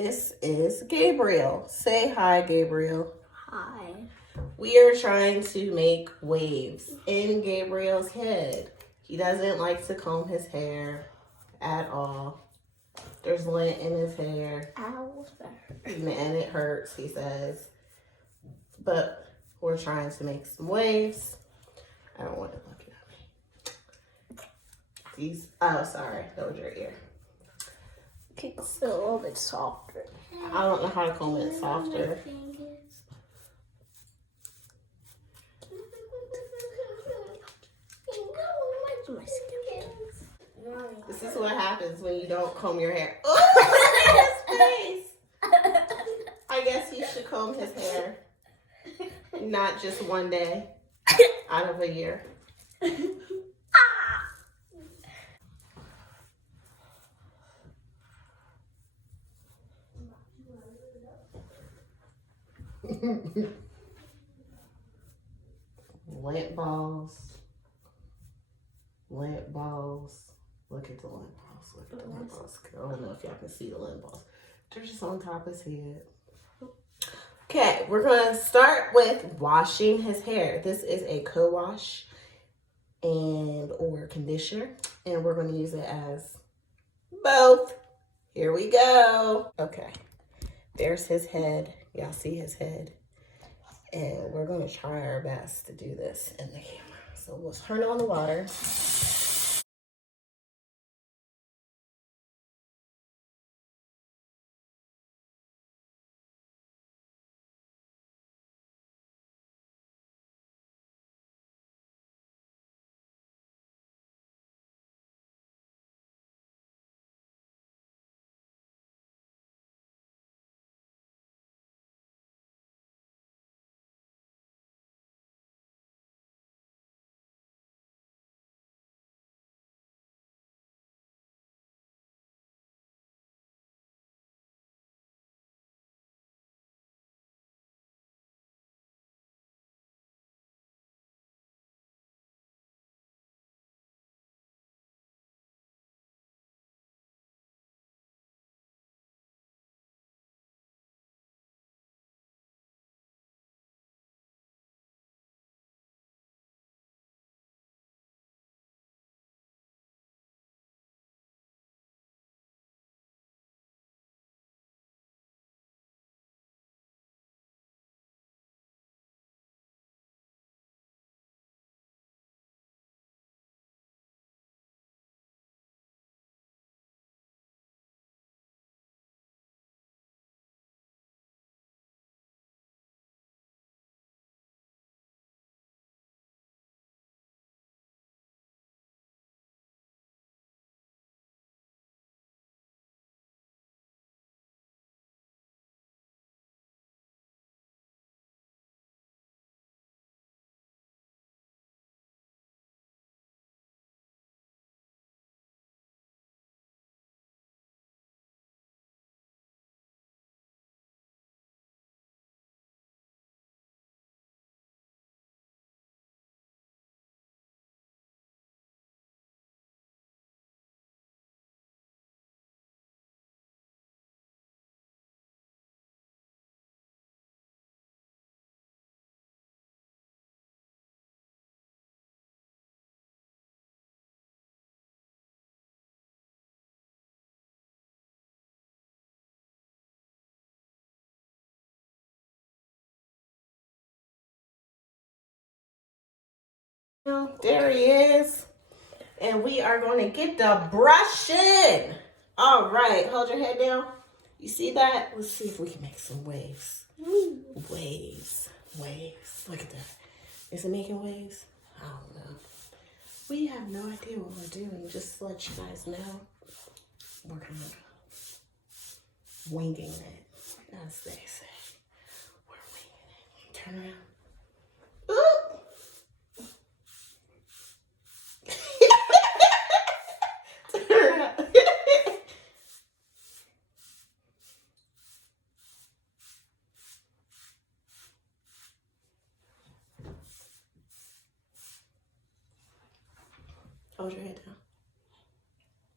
This is Gabriel. Say hi, Gabriel. Hi. We are trying to make waves in Gabriel's head. He doesn't like to comb his hair at all. There's lint in his hair. Ow. And it hurts, he says. But we're trying to make some waves. I don't want it looking at me. Oh, sorry. That was your ear. It's a little bit softer. I don't know how to comb it softer. This is what happens when you don't comb your hair. Oh, his face! I guess he should comb his hair. Not just one day out of a year. Lint balls. Lint balls. Look at the lint balls. Look at the lint balls. I don't know if y'all can see the lint balls. They're just on top of his head. Okay, we're going to start with washing his hair. This is a co-wash or conditioner, and we're going to use it as both. Here we go. Okay, there's his head. Y'all see his head? And we're going to try our best to do this in the camera. So we'll turn on the water. There he is. And we are going to get the brushing. All right, hold your head down. You see that? Let's see if we can make some waves. Waves. Look at that. Is it making waves? I don't know. We have no idea what we're doing. Just to let you guys know, we're kind of winging it, as they say. We're winging it. Turn around. Ooh. Turn around. Hold your head down.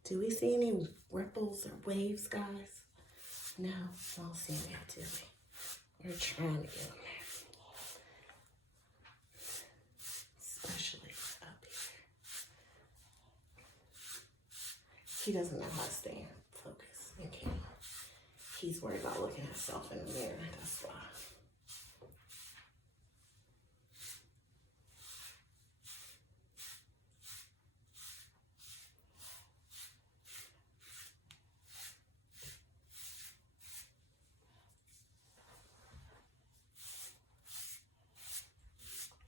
Do we see any ripples or waves, guys? No, don't see that to me. We're trying to get him there. Especially up here. He doesn't know how to stay in focus in camera. He's worried about looking at himself in the mirror. That's why.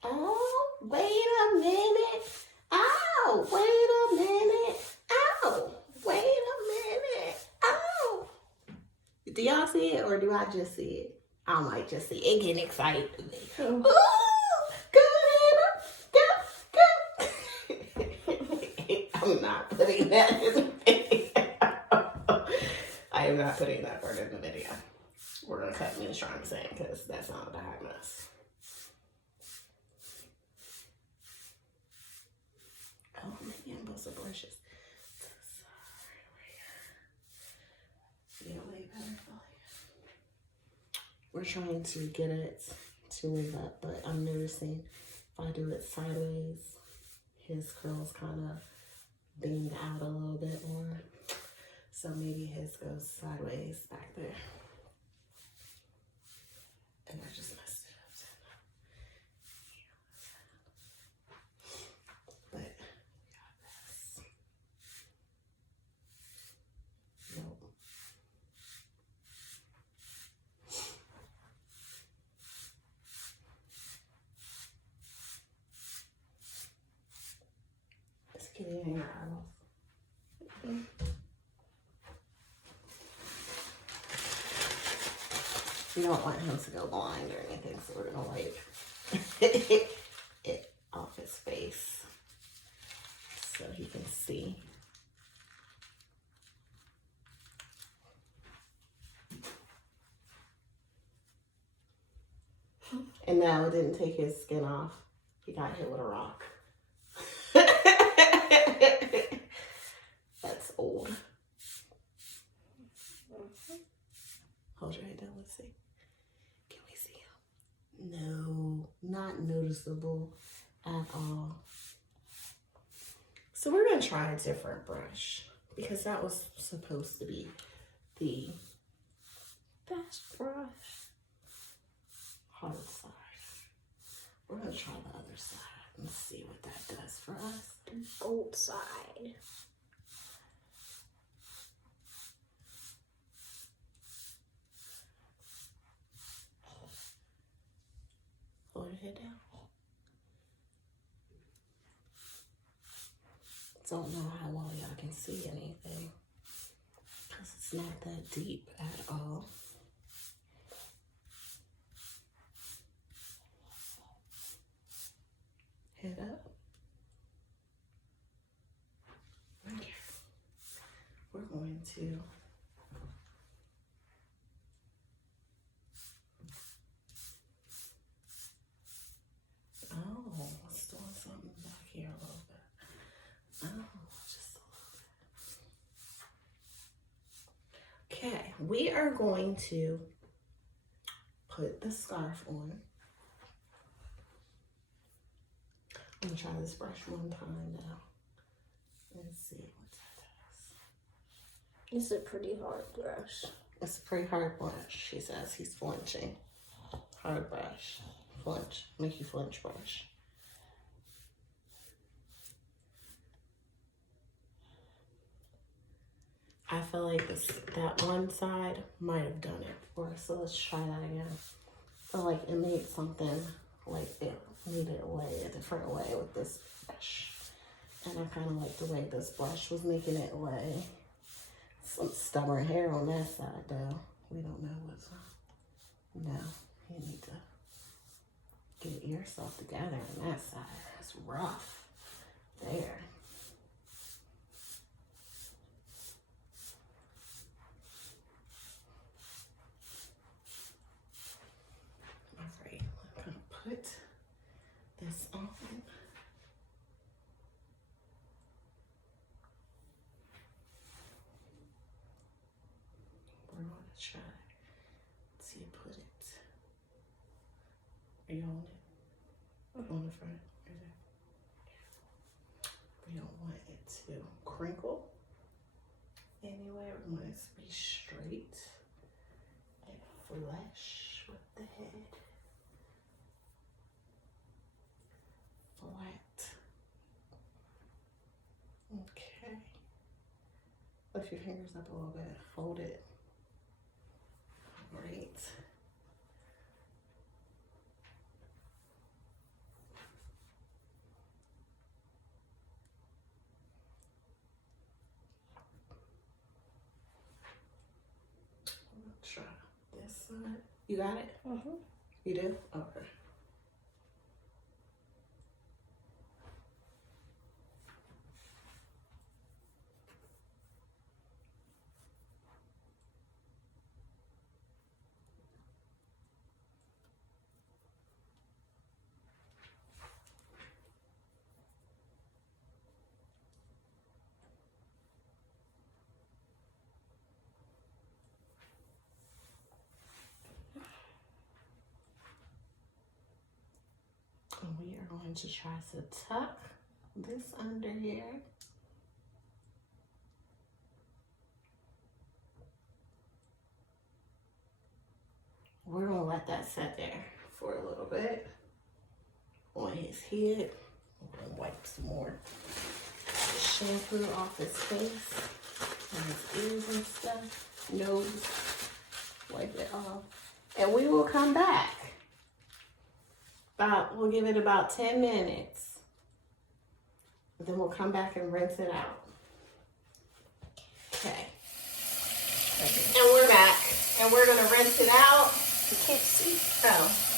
Oh, wait a minute. Ow, wait a minute. Ow, wait a minute. Ow. Do y'all see it or do I just see it? I might just see it. Getting excited. Ooh, go ahead. I'm not putting that in the video. I am not putting that part in the video. We're going to cut me trying to say because that's not a bad mess. Oh, maybe I'm supposed to brushes. Yeah, way better. We're trying to get it to move up, but I'm noticing if I do it sideways, his curls kind of bang out a little bit more. So maybe his goes sideways back there. And I just messed it up. But got this. Nope. It's getting in your eyeball. We don't want him to go blind or anything, so we're gonna wipe it off his face so he can see. And now it didn't take his skin off. He got hit with a rock. That's old. Hold your head down, let's see. Can we see him? No, not noticeable at all. So we're gonna try a different brush because that was supposed to be the Best brush. hard side. We're gonna try the other side and see what that does for us. Gold side. Hold your head down. Don't know how well y'all can see anything because it's not that deep at all. Head up. Okay. We're going to it's doing something back here a little bit. Just a little bit. Okay, we are going to put the scarf on. I'm gonna try this brush one time now. Let's see what that does. It's a pretty hard brush. It's a pretty hard brush. She says he's flinching. Hard brush. Flinch. Make you flinch brush. I feel like that one side might have done it before, so let's try that again. I feel like it made something like it needed a way, a different way with this brush. And I kind of like the way this brush was making it lay. Some stubborn hair on that side though. We don't know what's on. No, you need to get yourself together on that side. It's rough. There. Alright, I'm gonna put this on. We're going to try. See, put it. Are you on it? On the front. Right there. We don't want it to crinkle anywhere. We want it to be straight and flush with the head. Flat. Okay. Lift your fingers up a little bit. Hold it. Great. Try this side. You got it? Mm-hmm. You do? Okay. And we are going to try to tuck this under here. We're gonna let that sit there for a little bit on his head. We're gonna wipe some more shampoo off his face and his ears and stuff, nose, wipe it off. And we will come back. We'll give it about 10 minutes. Then we'll come back and rinse it out. Okay. And we're back. And we're gonna rinse it out. You can't see. Oh.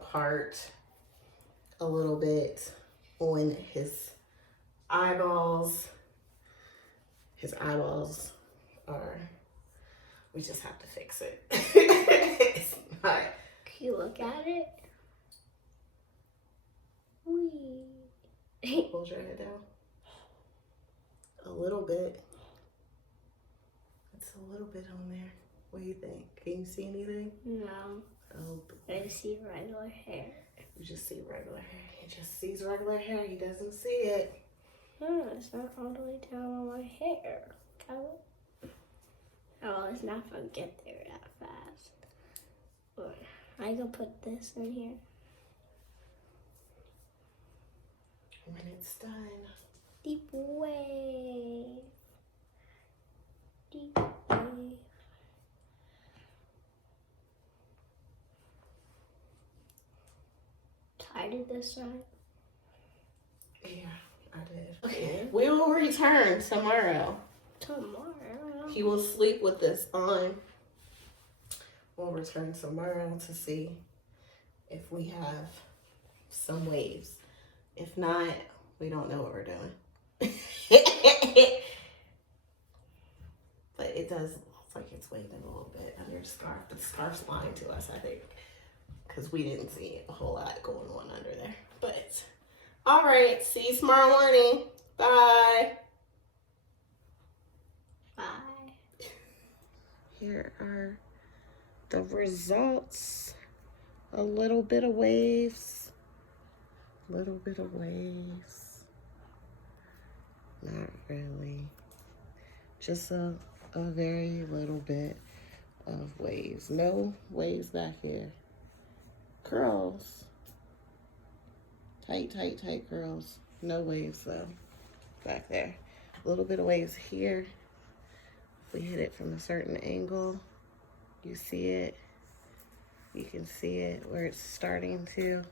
Part a little bit on his eyeballs. His eyeballs are, we just have to fix it. It's not. Can you look at it? Wee. Hold your head down. A little bit. It's a little bit on there. What do you think? Can you see anything? No. Oh, I see regular hair. You just see regular hair. He just sees regular hair. He doesn't see it. No, it's not all the way down on my hair. Oh, let's not get there that fast. I can put this in here. When it's done. Deep wave. Deep wave. Tied this side. Yeah, I did. Okay, we will return tomorrow. Tomorrow. He will sleep with this on. We'll return tomorrow to see if we have some waves. If not, we don't know what we're doing. But it does look like it's waving a little bit under the scarf. But the scarf's lying to us, I think. Because we didn't see a whole lot going on under there. But, all right. See you tomorrow morning. Bye. Bye. Here are the results. A little bit of waves. Little bit of waves. Not really. Just a very little bit of waves. No waves back here. Curls. Tight, tight, tight curls. No waves though. Back there. A little bit of waves here. If we hit it from a certain angle, you see it. You can see it where it's starting to.